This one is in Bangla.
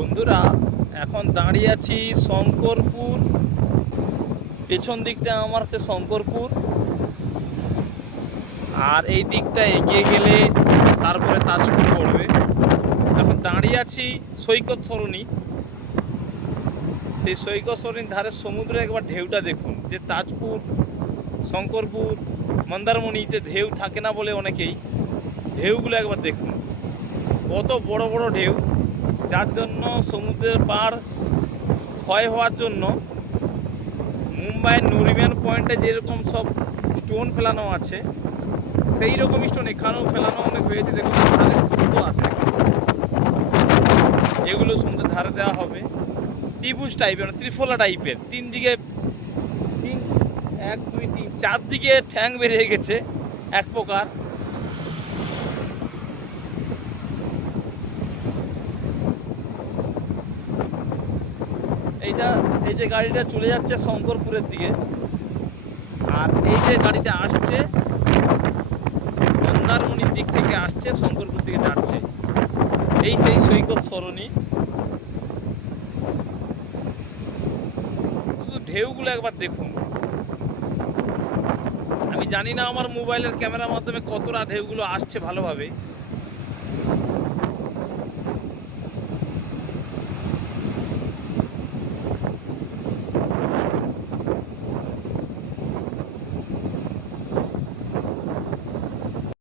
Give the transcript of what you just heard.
বন্ধুরা, এখন দাঁড়িয়ে আছি শঙ্করপুর। পেছন দিকটা আমার হচ্ছে শঙ্করপুর, আর এই দিকটা এগিয়ে গেলে তারপরে তাজপুর পড়বে। এখন দাঁড়িয়ে আছি সৈকত সরণি। সেই সৈকত সরণির ধারে সমুদ্রে একবার ঢেউটা দেখুন। যে তাজপুর, শঙ্করপুর, মন্দারমণিতে ঢেউ থাকে না বলে অনেকেই, ঢেউগুলো একবার দেখুন, কত বড় বড় ঢেউ। যার জন্য সমুদ্রের পাড় ক্ষয় হওয়ার জন্য মুম্বাইয়ের নরিম্যান পয়েন্টে যেরকম সব স্টোন ফেলানো আছে, সেই রকম স্টোন এখানেও ফেলানো অনেক হয়েছে। দেখুন ধারে কত আছে, এগুলো সমুদ্রের ধারে দেওয়া হবে। ত্রিভুজ টাইপের, মানে ত্রিফলা টাইপের, তিন দিকে এক দুই তিন চারদিকে ঠ্যাং বেরিয়ে গেছে এক প্রকার। এই যে গাড়িটা চলে যাচ্ছে শঙ্করপুরের দিকে, আর এই যে গাড়িটা আসছে মন্দারমণির দিক থেকে আসছে, শঙ্করপুর দিকে যাচ্ছে। এই সেই সৈকত সরণি। শুধু ঢেউগুলো একবার দেখুন। আমি জানি না আমার মোবাইলের ক্যামেরার মাধ্যমে কতটা ঢেউগুলো আসছে ভালোভাবে,